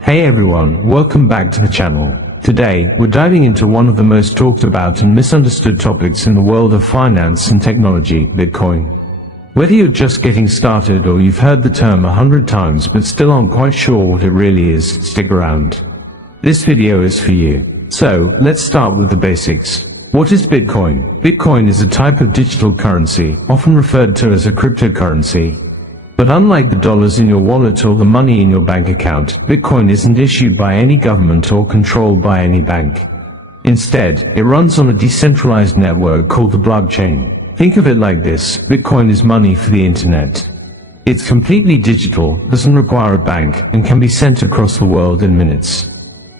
Hey everyone, welcome back to the channel. Today, we're diving into one of the most talked about and misunderstood topics in the world of finance and technology, Bitcoin. Whether you're just getting started or you've heard the term 100 times but still aren't quite sure what it really is, stick around. This video is for you. So, let's start with the basics. What is Bitcoin? Bitcoin is a type of digital currency, often referred to as a cryptocurrency. But unlike the dollars in your wallet or the money in your bank account, Bitcoin isn't issued by any government or controlled by any bank. Instead, it runs on a decentralized network called the blockchain. Think of it like this: Bitcoin is money for the internet. It's completely digital, doesn't require a bank, and can be sent across the world in minutes.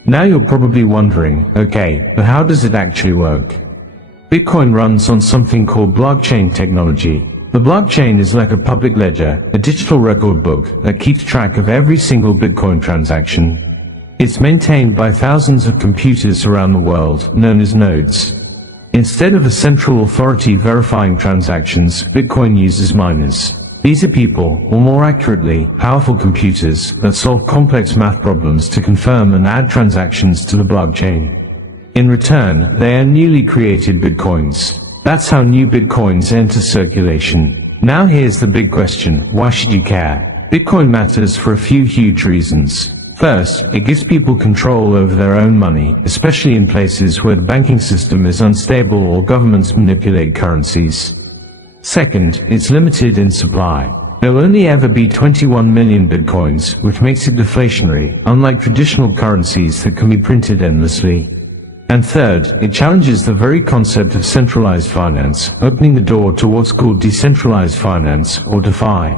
Now you're probably wondering, okay, but how does it actually work? Bitcoin runs on something called blockchain technology. The blockchain is like a public ledger, a digital record book that keeps track of every single Bitcoin transaction. It's maintained by thousands of computers around the world, known as nodes. Instead of a central authority verifying transactions, Bitcoin uses miners. These are people, or more accurately, powerful computers, that solve complex math problems to confirm and add transactions to the blockchain. In return, they are newly created Bitcoins. That's how new Bitcoins enter circulation. Now here's the big question: why should you care? Bitcoin matters for a few huge reasons. First, it gives people control over their own money, especially in places where the banking system is unstable or governments manipulate currencies. Second, it's limited in supply. There will only ever be 21 million Bitcoins, which makes it deflationary, unlike traditional currencies that can be printed endlessly. And third, it challenges the very concept of centralized finance, opening the door to what's called decentralized finance, or DeFi.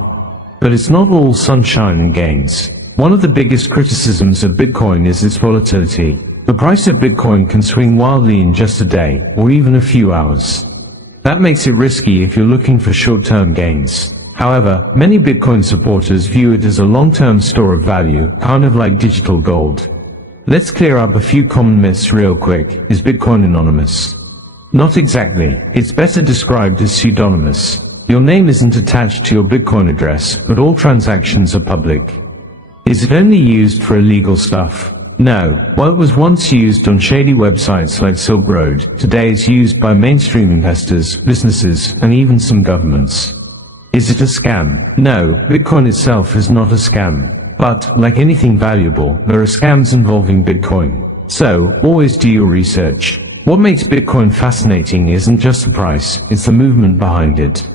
But it's not all sunshine and gains. One of the biggest criticisms of Bitcoin is its volatility. The price of Bitcoin can swing wildly in just a day, or even a few hours. That makes it risky if you're looking for short-term gains. However, many Bitcoin supporters view it as a long-term store of value, kind of like digital gold. Let's clear up a few common myths real quick. Is Bitcoin anonymous? Not exactly. It's better described as pseudonymous. Your name isn't attached to your Bitcoin address, but all transactions are public. Is it only used for illegal stuff? No. While it was once used on shady websites like Silk Road, today it's used by mainstream investors, businesses, and even some governments. Is it a scam? No, Bitcoin itself is not a scam. But, like anything valuable, there are scams involving Bitcoin. So, always do your research. What makes Bitcoin fascinating isn't just the price, it's the movement behind it.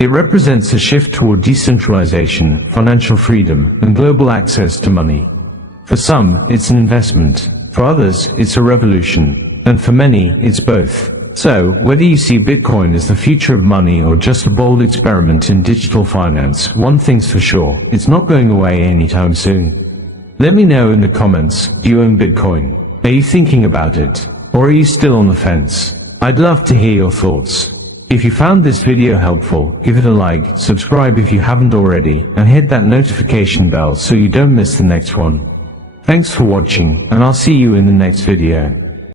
It represents a shift toward decentralization, financial freedom, and global access to money. For some, it's an investment. For others, it's a revolution. And for many, it's both. So, whether you see Bitcoin as the future of money or just a bold experiment in digital finance, one thing's for sure: it's not going away anytime soon. Let me know in the comments, do you own Bitcoin? Are you thinking about it? Or are you still on the fence? I'd love to hear your thoughts. If you found this video helpful, give it a like, subscribe if you haven't already, and hit that notification bell so you don't miss the next one. Thanks for watching, and I'll see you in the next video.